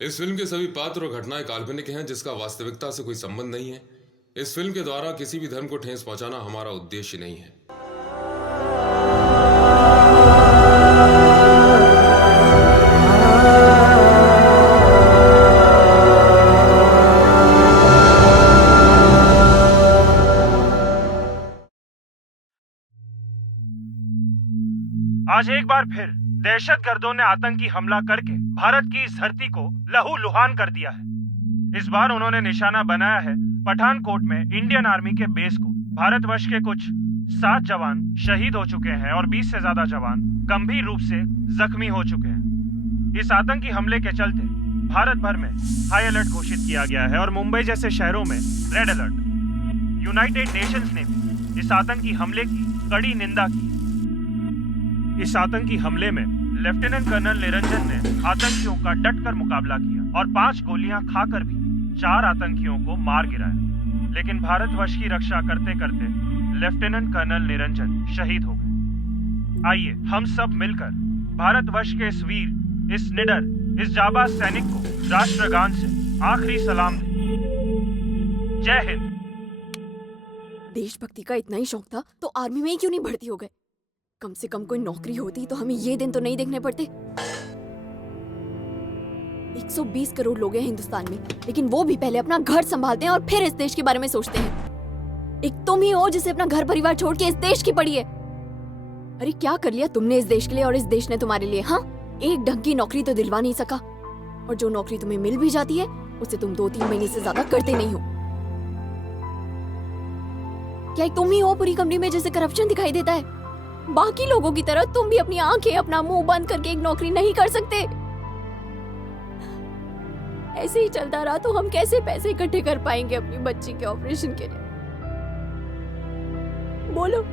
इस फिल्म के सभी पात्र और घटनाएं काल्पनिक हैं जिसका वास्तविकता से कोई संबंध नहीं है। इस फिल्म के द्वारा किसी भी धर्म को ठेस पहुंचाना हमारा उद्देश्य नहीं है। आज एक बार फिर दहशतगर्दों ने आतंकी हमला करके भारत की इस धरती को लहूलुहान कर दिया है। इस बार उन्होंने निशाना बनाया है पठानकोट में इंडियन आर्मी के बेस को। भारतवर्ष के कुछ 7 जवान शहीद हो चुके हैं और 20 से ज्यादा जवान गंभीर रूप से जख्मी हो चुके हैं। इस आतंकी हमले के चलते भारत भर में हाई अलर्ट घोषित किया गया है और मुंबई जैसे शहरों में रेड अलर्ट। यूनाइटेड नेशंस ने भी इस आतंकी हमले की कड़ी निंदा की। इस आतंकी हमले में लेफ्टिनेंट कर्नल निरंजन ने आतंकियों का डटकर मुकाबला किया और 5 गोलियां खाकर भी 4 आतंकियों को मार गिराया। लेकिन भारतवर्ष की रक्षा करते करते लेफ्टिनेंट कर्नल निरंजन शहीद हो गए। आइए हम सब मिलकर भारतवर्ष के इस वीर, इस निडर, इस जाबाज सैनिक को राष्ट्रगान से आखिरी सलाम दें। जय हिंद। देशभक्ति का इतना ही शौक था तो आर्मी में ही क्यों नहीं भर्ती हो गए? कम से कम कोई नौकरी होती तो हमें ये दिन तो नहीं देखने पड़ते। 120 करोड़ लोग हैं हिंदुस्तान में, लेकिन वो भी पहले अपना घर संभालते हैं और फिर इस देश के बारे में सोचते हैं। एक तुम ही हो जिसे अपना घर परिवार छोड़ के इस देश की पड़ी है। अरे क्या कर लिया तुमने इस देश के लिए और इस देश ने तुम्हारे लिए? हाँ, एक ढंग की नौकरी तो दिलवा नहीं सका, और जो नौकरी तुम्हें मिल भी जाती है उसे तुम 2-3 महीने से ज्यादा करते नहीं हो। क्या एक तुम ही हो पूरी कंपनी में जिसे करप्शन दिखाई देता है? बाकी लोगों की तरह तुम भी अपनी आंखें, अपना मुंह बंद करके एक नौकरी नहीं कर सकते। ऐसे ही चलता रहा तो हम कैसे पैसे इकट्ठे कर पाएंगे अपनी बच्ची के ऑपरेशन के लिए? बोलो।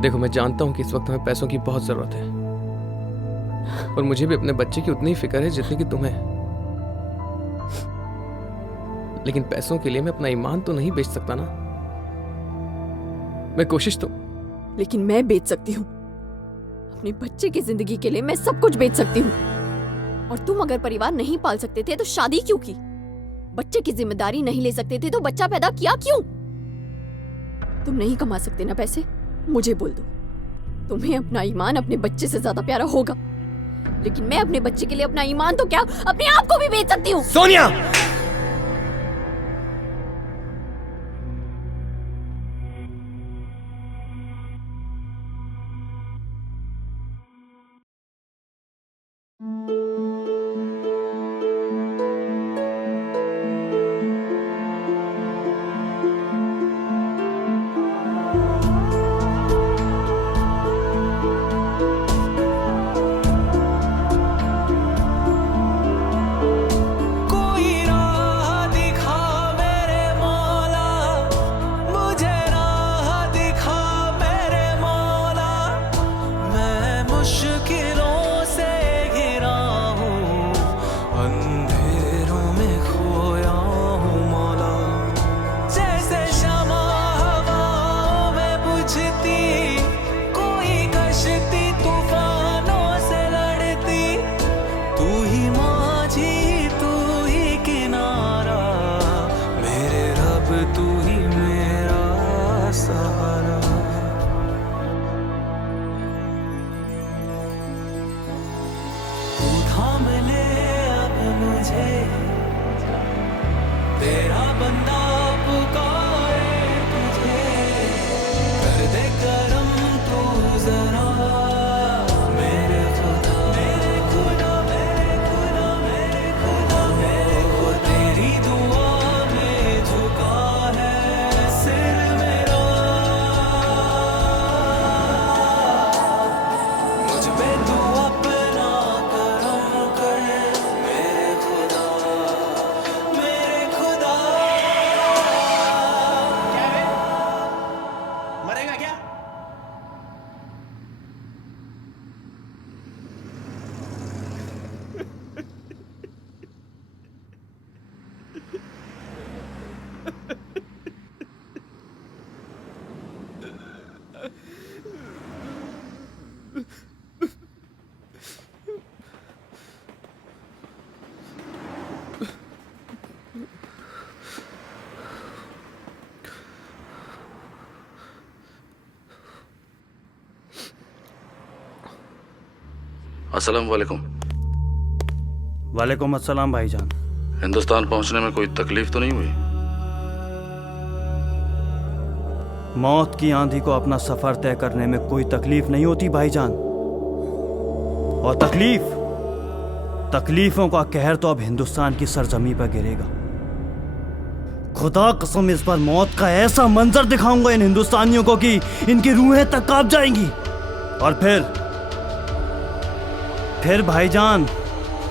देखो, मैं जानता हूं कि इस वक्त हमें पैसों की बहुत जरूरत है और मुझे भी अपने बच्चे की उतनी ही फिक्र है जितनी कि तुम्हें। लेकिन पैसों के लिए मैं अपना ईमान तो नहीं बेच सकता ना। मैं कोशिश तो। लेकिन मैं बेच सकती हूँ। अपने बच्चे की जिंदगी के लिए मैं सब कुछ बेच सकती हूँ। और तुम अगर परिवार नहीं पाल सकते थे तो शादी क्यों की? बच्चे की जिम्मेदारी नहीं ले सकते थे तो बच्चा पैदा किया क्यों? तुम नहीं कमा सकते ना पैसे? मुझे बोल दो। तुम्हें अपना ईमान अपने बच्चे से ज्यादा प्यारा होगा, लेकिन मैं अपने बच्चे के लिए अपना ईमान तो क्या, अपने आप को भी बेच सकती हूँ। सोनिया! तेरी दुआ में झुका है अस्सलाम वालेकुम। वालेकुम अस्सलाम भाईजान। हिंदुस्तान पहुंचने में कोई तकलीफ तो नहीं हुई? मौत की आंधी को अपना सफर तय करने में कोई तकलीफ नहीं होती भाईजान। और तकलीफों का कहर तो अब हिंदुस्तान की सरजमी पर गिरेगा। खुदा कसम इस बार मौत का ऐसा मंजर दिखाऊंगा इन हिंदुस्तानियों को कि इनकी रूहें तक कांप जाएंगी। और फिर भाईजान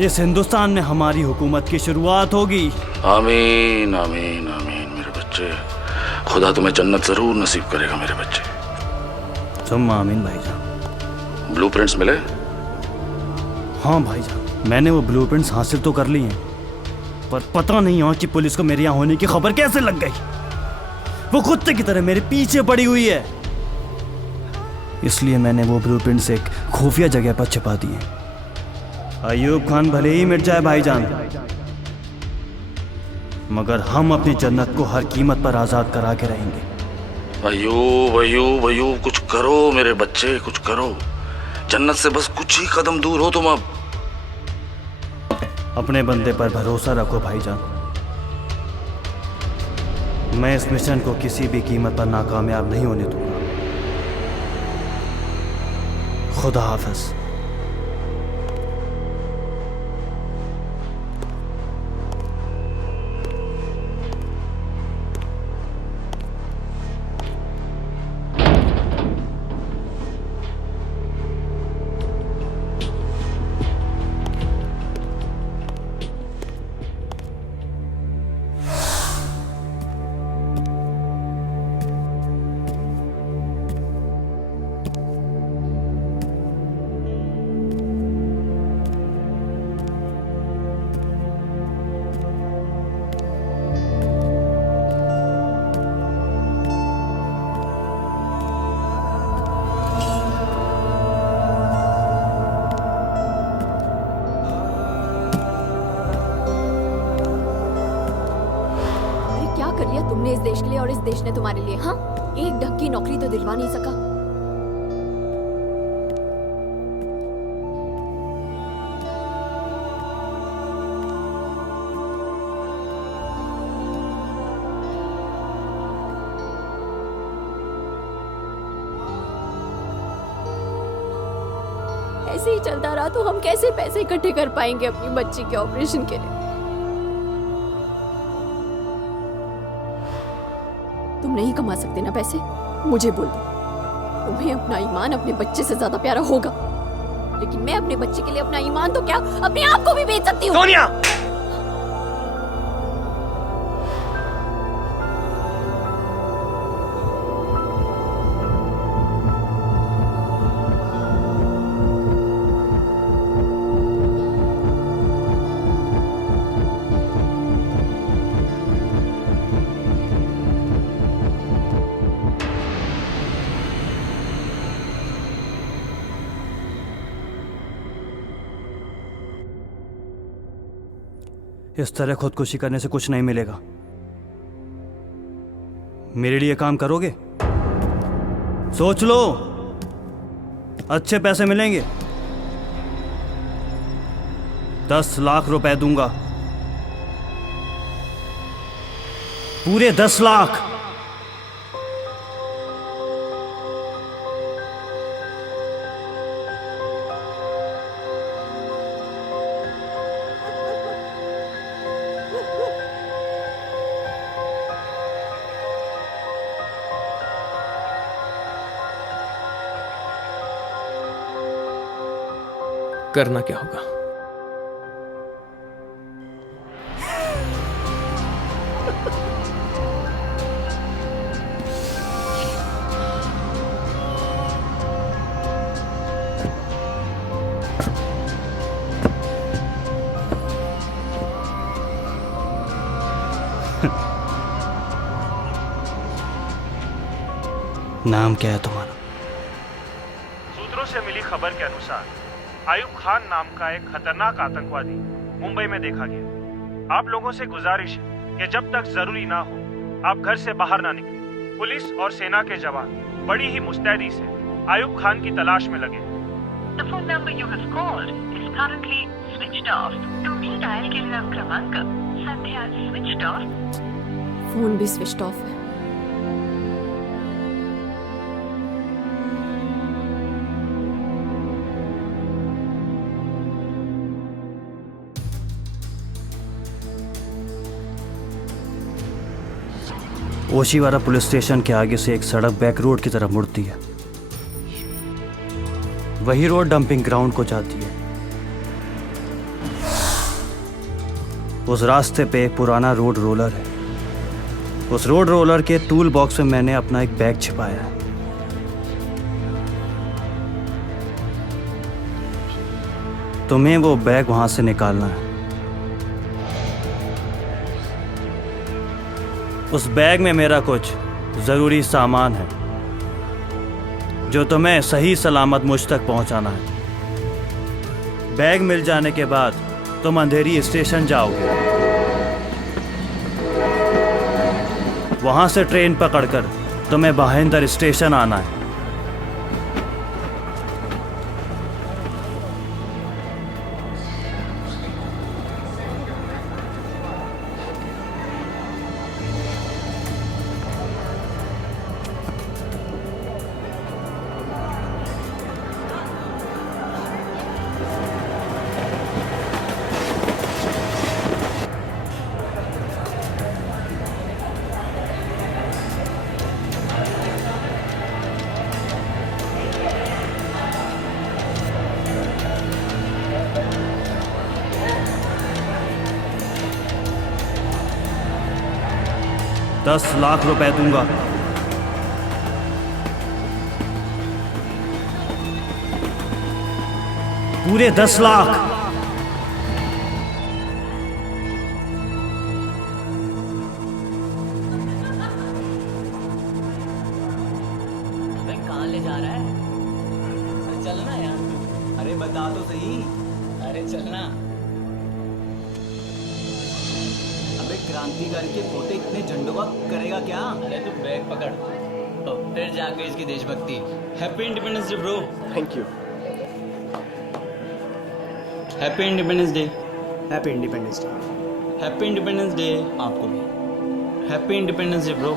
इस हिंदुस्तान में हमारी हुकूमत की शुरुआत होगी। आमीन आमीन आमीन मेरे बच्चे। खुदा तुम्हें जन्नत जरूर नसीब करेगा मेरे बच्चे। सुम्मा आमीन भाईजान। ब्लूप्रिंट्स मिले? हाँ भाईजान, मैंने वो ब्लूप्रिंट्स हासिल तो कर ली हैं, पर पता नहीं यहाँ की पुलिस को मेरे यहाँ होने की खबर कैसे लग गई। वो कुत्ते की तरह मेरे पीछे पड़ी हुई है। इसलिए मैंने वो ब्लूप्रिंट्स एक खुफिया जगह पर छिपा दिए। अयूब खान भले ही मिट जाए भाईजान, मगर हम अपनी जन्नत को हर कीमत पर आजाद करा के रहेंगे। अयूब अयूब अयूब, कुछ करो मेरे बच्चे, कुछ करो। जन्नत से बस कुछ ही कदम दूर हो तुम अब। अपने बंदे पर भरोसा रखो भाईजान। मैं इस मिशन को किसी भी कीमत पर नाकामयाब नहीं होने दूंगा। खुदा हाफिज। तुमने इस देश के लिए और इस देश ने तुम्हारे लिए, हाँ, एक ढंग की नौकरी तो दिलवा नहीं सका। ऐसे ही चलता रहा तो हम कैसे पैसे इकट्ठे कर पाएंगे अपनी बच्ची के ऑपरेशन के लिए? तुम नहीं कमा सकते ना पैसे? मुझे बोल दो। तुम्हें अपना ईमान अपने बच्चे से ज्यादा प्यारा होगा, लेकिन मैं अपने बच्चे के लिए अपना ईमान तो क्या अपने आप को भी बेच सकती हूँ। सोनिया! इस तरह खुदकुशी करने से कुछ नहीं मिलेगा। मेरे लिए काम करोगे? सोच लो, अच्छे पैसे मिलेंगे। 10 लाख रुपए दूंगा, पूरे 10 लाख। करना क्या होगा? नाम क्या है तुम्हारा? सूत्रों से मिली खबर के अनुसार आयुब खान नाम का एक खतरनाक आतंकवादी मुंबई में देखा गया। आप लोगों से गुजारिश है कि जब तक जरूरी ना हो आप घर से बाहर ना निकलें। पुलिस और सेना के जवान बड़ी ही मुस्तैदी से आयुब खान की तलाश में लगे। The phone number you have called is currently switched off. तुम्ही डायल केलेला क्रमांक सध्या switched off. फोन भी स्विच ऑफ है। ओशीवारा पुलिस स्टेशन के आगे से एक सड़क बैक रोड की तरफ मुड़ती है। वही रोड डंपिंग ग्राउंड को जाती है। उस रास्ते पे पुराना रोड रोलर है। उस रोड रोलर के टूल बॉक्स में मैंने अपना एक बैग छिपाया है। तुम्हें वो बैग वहां से निकालना है। उस बैग में मेरा कुछ जरूरी सामान है जो तुम्हें सही सलामत मुझ तक पहुंचाना है। बैग मिल जाने के बाद तुम अंधेरी स्टेशन जाओगे। वहां से ट्रेन पकड़कर तुम्हें भाईंदर स्टेशन आना है। ₹10 लाख दूंगा। पूरे 10 लाख। अबे कहाँ ले जा रहा है? अरे चलना यार। अरे बता तो सही। अरे चलना। अबे क्रांतिकारी के पोते इतने झंडों का करेगा क्या? अरे तू बैग पकड़ तो फिर जाके इसकी देशभक्ति। Happy independence day bro. Thank you. Happy independence day. Happy independence day. Happy independence day आपको भी। Happy independence day bro.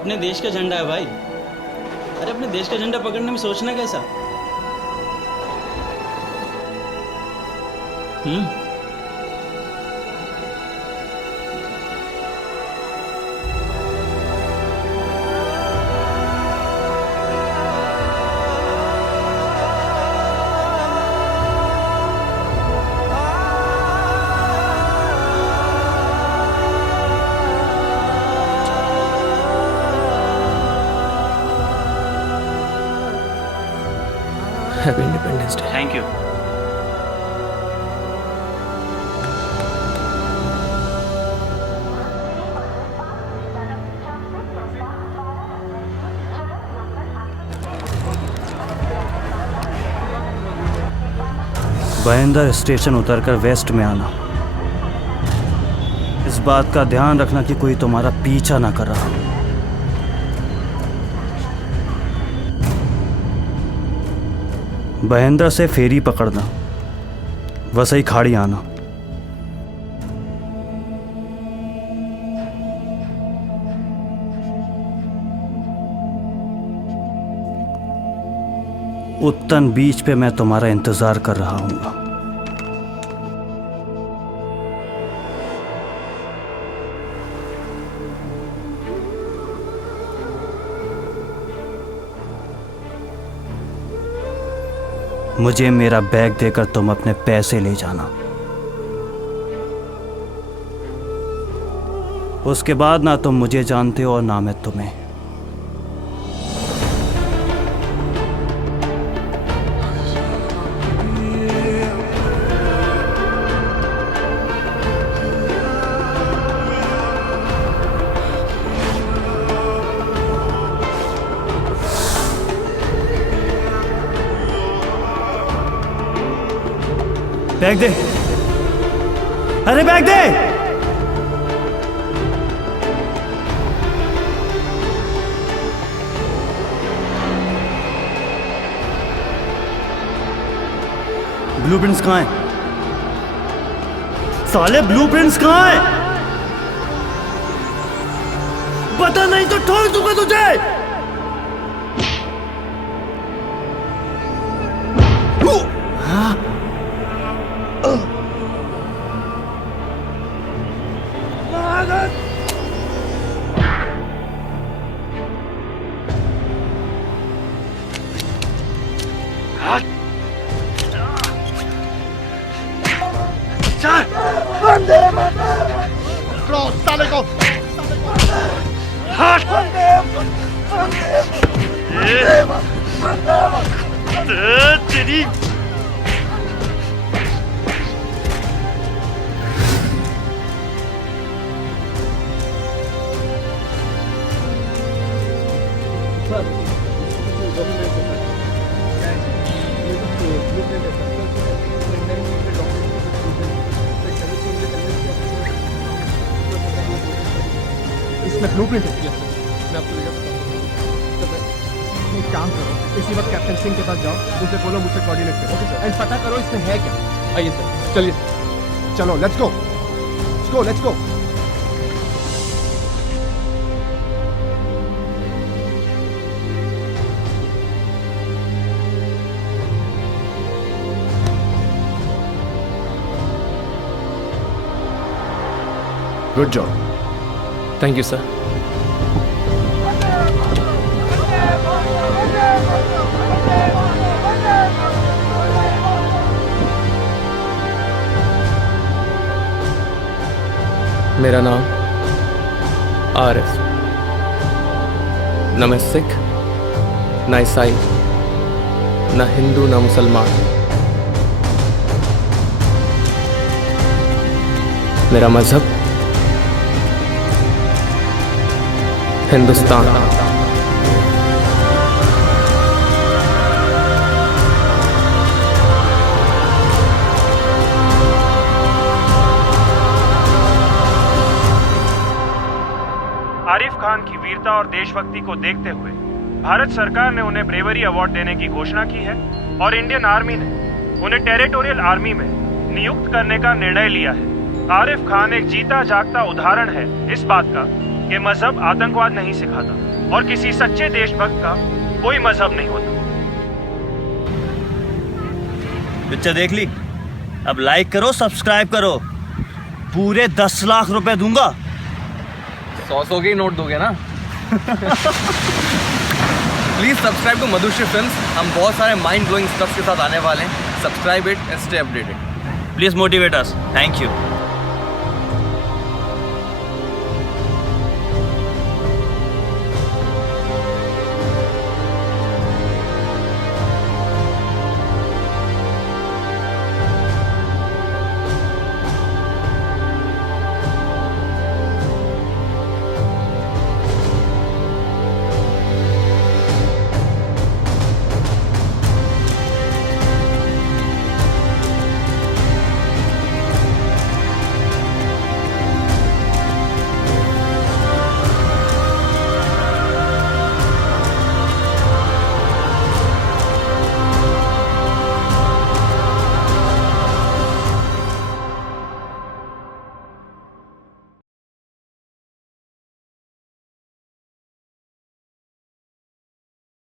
अपने देश का झंडा है भाई। अरे अपने देश का झंडा पकड़ने में सोचना कैसा? Happy independence day. Thank you. Bhayandar station उतरकर वेस्ट में आना। इस बात का ध्यान रखना कि कोई तुम्हारा पीछा ना कर रहा। भाईंदर से फेरी पकड़ना, वसई खाड़ी आना। उत्तन बीच पे मैं तुम्हारा इंतजार कर रहा हूँ। मुझे मेरा बैग देकर तुम अपने पैसे ले जाना। उसके बाद ना तुम मुझे जानते हो और ना मैं तुम्हें। बैग दे, अरे बैग दे। ब्लूप्रिंट्स कहाँ हैं? साले ब्लूप्रिंट्स कहाँ हैं? पता नहीं तो ठोक दूंगा तुझे। इसमें ब्लूप्रिंट है। मैं आपको एक काम करो, इसी वक्त कैप्टन सिंह के पास जाओ, उनसे बोलो मुझसे कोऑर्डिनेट करो एंड पता करो इसमें है क्या। आइए सर, चलिए। चलो let's go, let's go. Good job. Thank you sir. मेरा नाम आरिफ, न मैं सिख, न ईसाई, न हिंदू, न मुसलमान। मेरा मजहब हिंदुस्तान। आरिफ खान की वीरता और देशभक्ति को देखते हुए भारत सरकार ने उन्हें ब्रेवरी अवार्ड देने की घोषणा की है और इंडियन आर्मी ने उन्हें टेरिटोरियल आर्मी में नियुक्त करने का निर्णय लिया है। आरिफ खान एक जीता जागता उदाहरण है इस बात का कि मजहब आतंकवाद नहीं सिखाता और किसी सच्चे देशभक्त का कोई मजहब नहीं होता। पिक्चर देख ली? अब लाइक करो, सब्सक्राइब करो। पूरे 10 लाख रुपए दूंगा। 100 के नोट दोगे ना? Please subscribe to Madhushree films. हम बहुत सारे माइंड ब्लोइंग स्टफ के साथ आने वाले हैं। Subscribe it and stay updated. Please motivate us. Thank you.